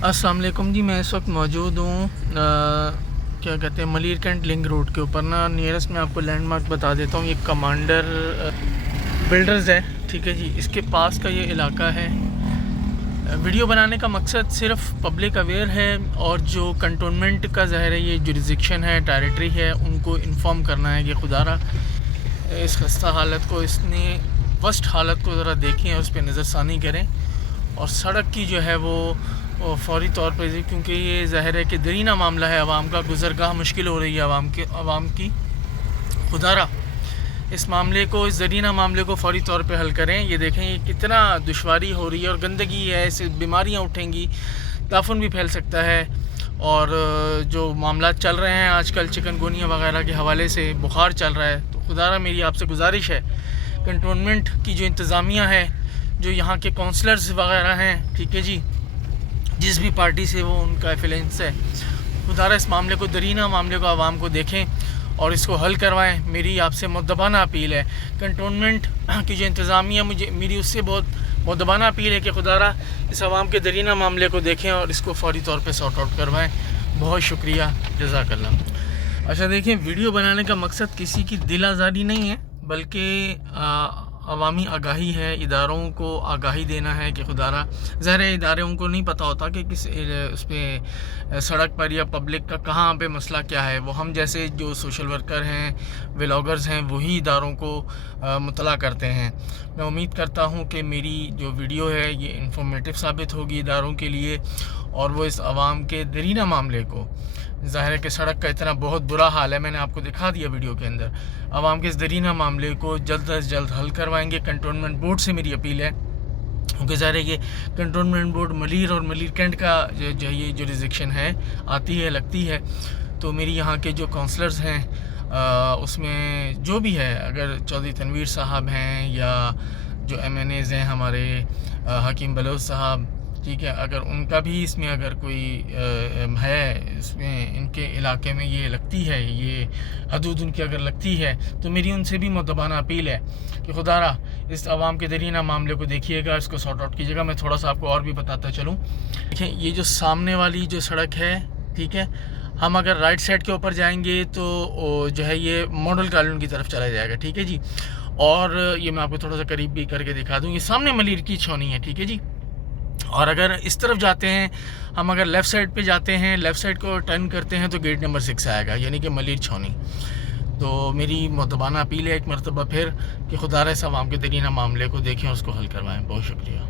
अस्सलाम वालेकुम जी। मैं इस वक्त मौजूद हूँ क्या कहते हैं मलीर कैंट लिंक रोड के ऊपर ना। नियरेस्ट में आपको लैंड मार्क बता देता हूँ। ये कमांडर बिल्डर्स है, ठीक है जी। इसके पास का ये इलाका है। वीडियो बनाने का मकसद सिर्फ पब्लिक अवेयर है और जो कंटोनमेंट का ज़ाहिर है ये जुरिसडिक्शन है, टेरिटरी है, उनको इन्फॉर्म करना है कि खुदारा इस खस्ता हालत को, इसने वर्स्ट हालत को ज़रा देखें, उस पर नज़रसानी करें। और सड़क की जो है वो फौरी तौर पर, क्योंकि ये ज़ाहिर है कि दरीना मामला है, आवाम का गुज़रगाह मुश्किल हो रही है आवाम की। खुदारा इस मामले को, इस दरीना मामले को फौरी तौर पे हल करें। ये देखें ये कितना दुश्वारी हो रही है और गंदगी है, इससे बीमारियाँ उठेंगी, ताफुन भी फैल सकता है। और जो मामला चल रहे हैं आजकल चिकनगुनिया वगैरह के हवाले से, बुखार चल रहा है, तो खुदारा मेरी आपसे गुजारिश है, कंटोनमेंट की जो इंतज़ामिया है, जो यहाँ के काउंसलर्स वगैरह हैं, ठीक है जी, जिस भी पार्टी से वो उनका एफिलेंस है, खुदारा इस मामले को, दरीना मामले को आवाम को देखें और इसको हल करवाएं। मेरी आपसे मुद्दबाना अपील है। कंटोनमेंट की जो इंतज़ामिया, मेरी उससे बहुत मुद्दबाना अपील है कि खुदारा इस आवाम के दरीना मामले को देखें और इसको फौरी तौर पे सॉर्ट आउट करवाएं। बहुत शुक्रिया, जज़ाकल्लाह। अच्छा देखें, वीडियो बनाने का मकसद किसी की दिल आज़ारी नहीं है, बल्कि अवामी आगाही है। इदारों को आगाही देना है कि खुदारा, ज़ाहिर है इदारों को नहीं पता होता कि किस उस पर सड़क पर या पब्लिक का कहाँ पे मसला क्या है। वो हम जैसे जो सोशल वर्कर हैं, व्लॉगर्स हैं, वही इदारों को मुतला करते हैं। मैं उम्मीद करता हूँ कि मेरी जो वीडियो है ये इंफॉर्मेटिव साबित होगी इदारों के लिए, और वो इस आवाम के दरीना मामले को, ज़ाहिर है कि सड़क का इतना बहुत बुरा हाल है, मैंने आपको दिखा दिया वीडियो के अंदर, आवाम के इस दरीना मामले को जल्द अज जल्द हल करवाएंगे। कंटोनमेंट बोर्ड से मेरी अपील है, क्योंकि ज़ाहिर है कि कंटोनमेंट बोर्ड मलीर और मलीर कैंट का जो ये जुरिसडिक्शन है, आती है, लगती है। तो मेरी यहाँ के जो काउंसलर्स हैं उसमें जो भी है, अगर चौधरी तनवीर साहब हैं या जो MNAs हैं हमारे, हकीम बलोच साहब, ठीक है, अगर उनका भी इसमें अगर कोई है, इसमें इनके इलाके में ये लगती है, ये हदूद उनकी अगर लगती है, तो मेरी उनसे भी मुद्दबाना अपील है कि खुदारा इस आवाम के दरीना मामले को देखिएगा, इसको सॉर्ट आउट कीजिएगा। मैं थोड़ा सा आपको और भी बताता चलूँ। देखें, ये जो सामने वाली जो सड़क है, ठीक है, हम अगर राइट साइड के ऊपर जाएंगे तो जो है ये मॉडल कॉलोनी की तरफ चला जाएगा, ठीक है जी। और ये मैं आपको थोड़ा सा करीब भी करके दिखा दूँ, ये सामने मलीर की छौनी है, ठीक है जी। और अगर इस तरफ जाते हैं, हम अगर लेफ़्ट साइड पे जाते हैं, लेफ़्ट साइड को टर्न करते हैं, तो गेट नंबर 6 आएगा, यानी कि मलीर छौनी। तो मेरी मुतबाना अपील है एक मरतबा फिर कि खुदारा इस आवाम के दरीना मामले को देखें और उसको हल करवाएं। बहुत शुक्रिया।